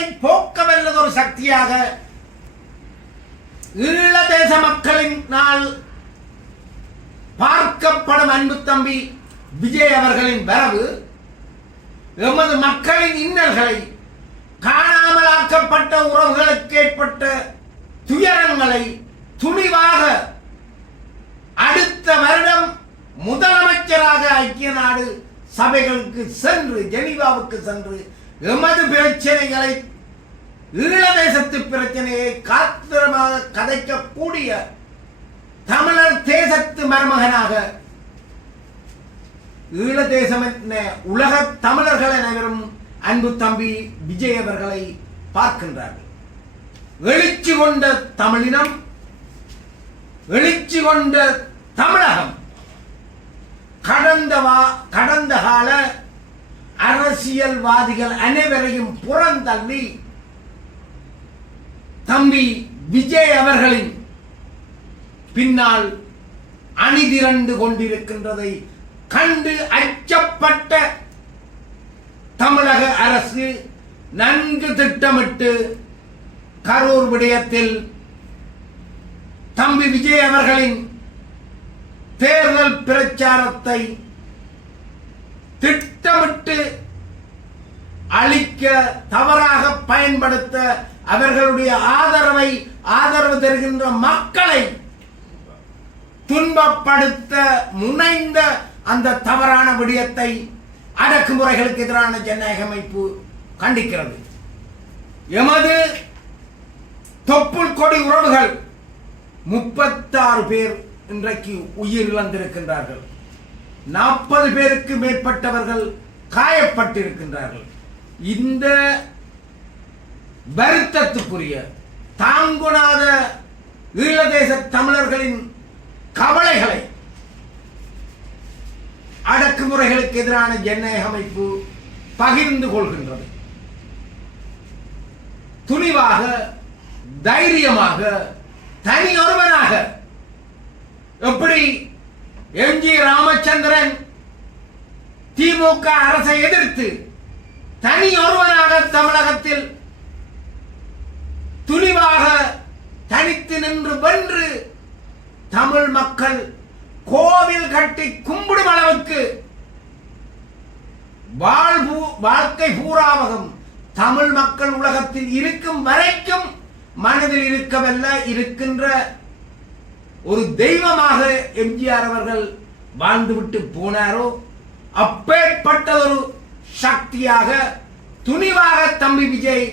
வறுமையை போக்க வல்லதொரு சக்தியாக. ஈழ தேச மக்களின் நாள் பார்க்கப்படும் அன்பு தம்பி விஜய் அவர்களின் வரவு எமது மக்களின் இன்னல்களை காணாமலாக்கப்பட்ட உறவுகளுக்கு ஏற்பட்ட துயரங்களை துணிவாக அடுத்த வருடம் முதலமைச்சராக ஐக்கிய நாடு சபைகளுக்கு சென்று ஜெனீவாவுக்கு சென்று எமது பிரச்சனைகளை ஈழதேசத்து பிரச்சனையை காத்திரமாக கதைக்கக்கூடிய தமிழர் தேசத்து மருமகனாக ஈழதேசம் என்ன உலக தமிழர்கள் அனைவரும் அன்பு தம்பி விஜய் அவர்களை பார்க்கின்றார்கள். எழுச்சி கொண்ட தமிழினம் எழுச்சி கொண்ட தமிழகம். கடந்த வா கடந்த கால அரசியல்வாதிகள் அனைவரையும் புறந்தள்ளி தம்பி விஜய் அவர்களின் பின்னால் அணிதிரண்டு கொண்டிருக்கின்றதை கண்டு அச்சப்பட்ட தமிழக அரசு நன்கு திட்டமிட்டு கரூர் விடயத்தில் தம்பி விஜய் அவர்களின் தேர்தல் பிரச்சாரத்தை திட்டமிட்டு அளிக்க தவறாக பயன்படுத்த அவர்களுடைய ஆதரவை ஆதரவு தருகின்ற மக்களை துன்பப்படுத்த முனைந்த அந்த தவறான விடயத்தை அடக்குமுறைகளுக்கு எதிரான ஜனநாயக அமைப்பு கண்டிக்கிறது. எமது தொப்புள் கொடி உறவுகள் முப்பத்தாறு பேர் இன்றைக்கு உயிரிழந்திருக்கின்றார்கள். நாற்பது பேருக்கு மேற்பட்டவர்கள் காயப்பட்டிருக்கின்றார்கள். இந்த வருத்தத்துக்குரிய தாங்குணாத ஈழதேச தமிழர்களின் கவலைகளை அடக்குமுறைகளுக்கு எதிரான ஜனநாயக அமைப்பு பகிர்ந்து கொள்கின்றது. துணிவாக தைரியமாக தனி ஒருவனாக எப்படி எம்ஜி ராமச்சந்திரன் திமுக அரசை எதிர்த்து தனி ஒருவனாக தமிழகத்தில் துணிவாக தனித்து நின்று வென்று தமிழ் மக்கள் கோவில் கட்டி கும்பிடும் அளவுக்கு வாழ்வு வாழ்க்கை பூராவகம் தமிழ் மக்கள் உலகத்தில் இருக்கும் வரைக்கும் மனதில் இருக்கவல்ல இருக்கின்ற ஒரு தெய்வமாக எம்ஜிஆர் அவர்கள் வாழ்ந்துவிட்டு போனாரோ அப்பேற்பட்ட ஒரு சக்தியாக துணிவாக தம்பி விஜய்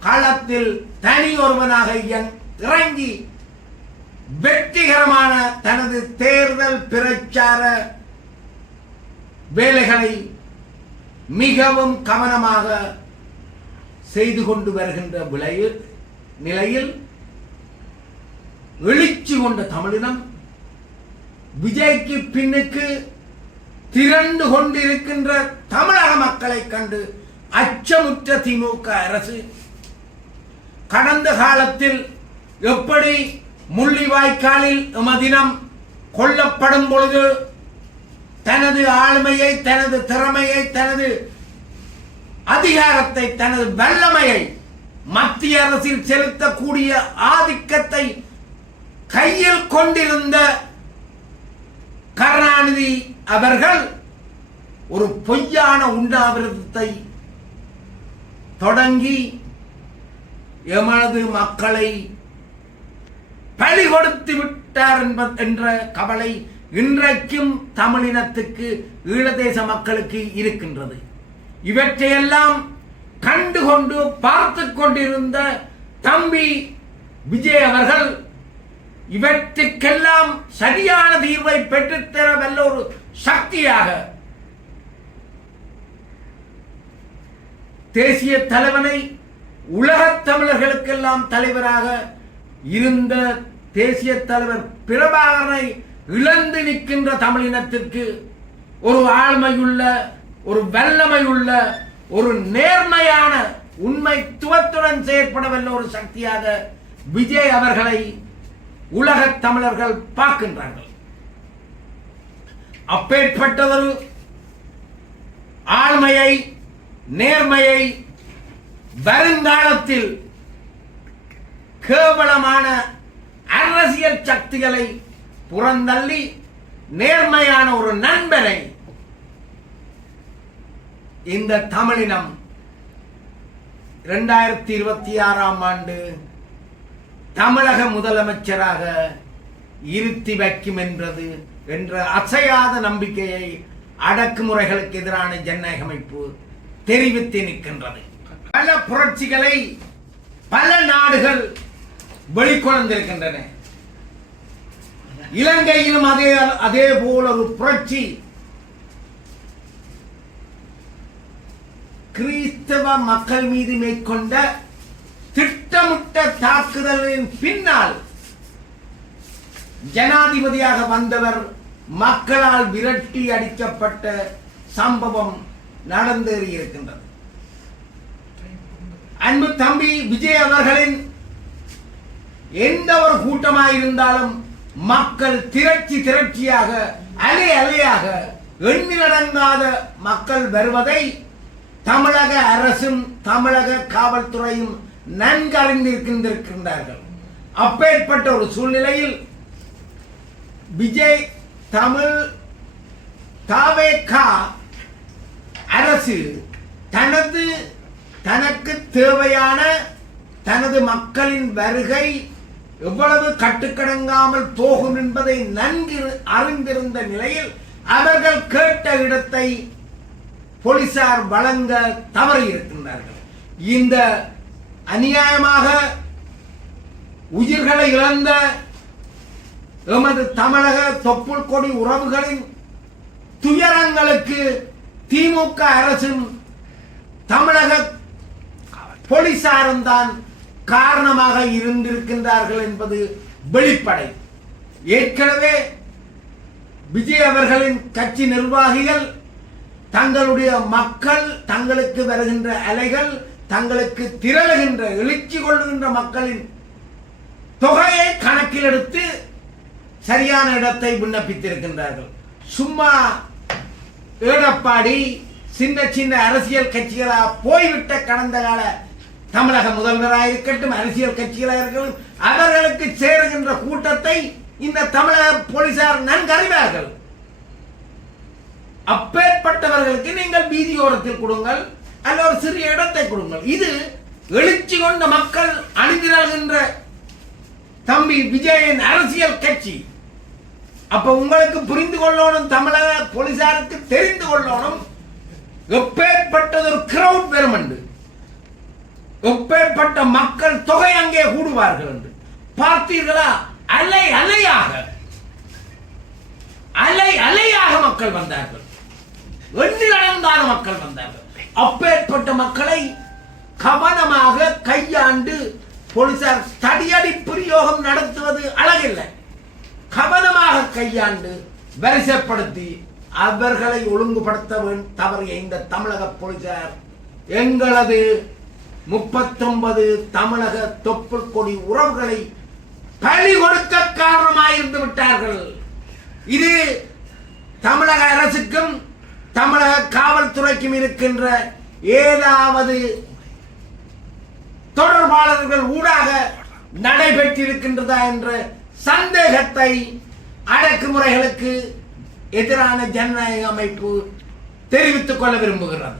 களத்தில் தனி ஒருவனாக இறங்கி வெற்றிகரமான தனது தேர்தல் பிரச்சார வேலைகளை மிகவும் கவனமாக செய்து கொண்டு வருகின்ற விளைவு நிலையில் எழுச்சி கொண்ட தமிழினம். விஜய்க்கு பின்னுக்கு திரண்டு கொண்டிருக்கின்ற தமிழக மக்களை கண்டு அச்சமுற்ற திமுக அரசு கடந்த காலத்தில் எப்படி முள்ளிவாய்க்காலில் எமதினம் கொல்லப்படும் பொழுது தனது ஆளுமையை தனது திறமையை தனது அதிகாரத்தை தனது வல்லமையை மத்திய அரசில் செலுத்தக்கூடிய ஆதிக்கத்தை கையில் கொண்டிருந்த கருணாநிதி அவர்கள் ஒரு பொய்யான உண்ணாவிரதத்தை தொடங்கி எமது மக்களை பலி கொடுத்து விட்டார் என்ற கவலை இன்றைக்கும் தமிழினத்துக்கு ஈழதேச மக்களுக்கு இருக்கின்றது. இவற்றையெல்லாம் கண்டுகொண்டு பார்த்து கொண்டிருந்த தம்பி விஜய் அவர்கள் இவற்றுக்கெல்லாம் சரியான தீர்வை பெற்றுத்தர வல்ல ஒரு சக்தியாக தேசிய தலைவனை உலகத் தமிழர்களுக்கெல்லாம் தலைவராக இருந்த தேசிய தலைவர் பிரபாகரனை இழந்து நிற்கின்ற தமிழினத்திற்கு ஒரு ஆழ்மையுள்ள ஒரு வல்லமையுள்ள ஒரு நேர்மையான உண்மைத்துவத்துடன் செயற்படவல்ல ஒரு சக்தியாக விஜய் அவர்களை உலகத் தமிழர்கள் பார்க்கின்றார்கள். அப்பேற்பட்டதொரு ஆழ்மையை நேர்மையை வருங்காலத்தில் கேவலமான அரசியல் சக்திகளை புறந்தள்ளி நேர்மையான ஒரு நண்பனை இந்த தமிழினம் இரண்டாயிரத்தி இருபத்தி ஆறாம் ஆண்டு தமிழக முதலமைச்சராக இருத்தி வைக்கும் என்றது என்ற அசையாத நம்பிக்கையை அடக்குமுறைகளுக்கு எதிரான ஜனநாயக அமைப்பு தெரிவித்து நிற்கின்றது. பல புரட்சிகளை பல நாடுகள் வெளிக்கொணர்ந்திருக்கின்றன. இலங்கையிலும் அதே அதே போல ஒரு புரட்சி. கிறிஸ்தவ மக்கள் மீது மேற்கொண்ட திட்டமிட்ட தாக்குதலின் பின்னால் ஜனாதிபதியாக வந்தவர் மக்களால் விரட்டி அடிக்கப்பட்ட சம்பவம் நடந்தேறி இருக்கின்றது. அன்பு தம்பி விஜய் அவர்களின் எந்த ஒரு கூட்டமாயிருந்தாலும் மக்கள் திரட்சி திரட்சியாக அலை அலையாக எண்ணிலடங்காத மக்கள் வருவதை தமிழக அரசும் தமிழக காவல்துறையும் நன்கு அறிந்திருக்கின்றிருக்கின்றார்கள் அப்பேற்பட்ட ஒரு சூழ்நிலையில் விஜய் தமிழ் தாவேகா அரசு தனது தனக்கு தேவையான தனது மக்களின் வருகை எவ்வளவு கட்டுக்கடங்காமல் போகும் என்பதை நன்கு அறிந்திருந்த நிலையில் அவர்கள் கேட்ட இடத்தை போலீசார் வழங்க தவறியிருக்கின்றார்கள். இந்த அநியாயமாக உயிர்களை இழந்த எமது தமிழக தொப்புள் கொடி உறவுகளின் துயரங்களுக்கு திமுக அரசும் தமிழக போலீசாரும் தான் காரணமாக இருந்திருக்கின்றார்கள் என்பது வெளிப்படை. ஏற்கனவே விஜய் அவர்களின் கட்சி நிர்வாகிகள் தங்களுடைய மக்கள் தங்களுக்கு வருகின்ற அலைகள் தங்களுக்கு திரளுகின்ற எழுச்சி கொள்ளுகின்ற மக்களின் தொகையை கணக்கில் எடுத்து சரியான இடத்தை விண்ணப்பித்திருக்கின்றார்கள். சும்மா ஏடப்பாடி சின்ன சின்ன அரசியல் கட்சிகளா போய்விட்ட கடந்த கால தமிழக முதல்வராக இருக்கட்டும் அரசியல் கட்சிகளாக இருக்கட்டும் அவர்களுக்கு சேருகின்ற கூட்டத்தை இந்த தமிழக போலீசார் நன்கறிவார்கள். அப்பேற்பட்டவர்களுக்கு நீங்கள் வீதியோரத்தில் கொடுங்கள். அல்ல ஒரு சிறிய இடத்தை கொடுங்கள். இது எழுச்சி கொண்ட மக்கள் அணிதிரள்கின்ற தம்பி விஜயன் அரசியல் கட்சி. அப்ப உங்களுக்கு புரிந்து கொள்ளணும் தமிழக போலீசாருக்கு தெரிந்து கொள்ளணும். எப்பேற்பட்டது ஒரு கிரவுட் வரும் என்று எப்பேற்பட்ட மக்கள் தொகை அங்கே கூடுவார்கள் என்று. பார்த்தீர்களா? அலை அலையாக. அலை அலையாக மக்கள் வந்தார்கள். எண்ணிலடங்காத மக்கள் வந்தார்கள். அப்பேற்பட்ட மக்களை கவனமாக கையாண்டு போலீசார் தடியடி பிரயோகம் நடத்துவது அழகில்லை. கவனமாக கையாண்டு வரிசைப்படுத்தி அவர்களை ஒழுங்குபடுத்த தவறு தவறிய இந்த தமிழக போலீசார் எங்களது முப்பத்தொன்பது தமிழக தொப்புள் கொடி உறவுகளை பழி கொடுக்க காரணமாயிருந்து விட்டார்கள். இது தமிழக அரசுக்கும் தமிழக துறைக்கும் இருக்கின்ற ஏதாவது தொடர்பாளர்கள் ஊடாக நடைபெற்றிருக்கின்றதா என்ற சந்தேகத்தை அடக்குமுறைகளுக்கு எதிரான ஜனநாயக அமைப்பு தெரிவித்துக் கொள்ள விரும்புகிறது.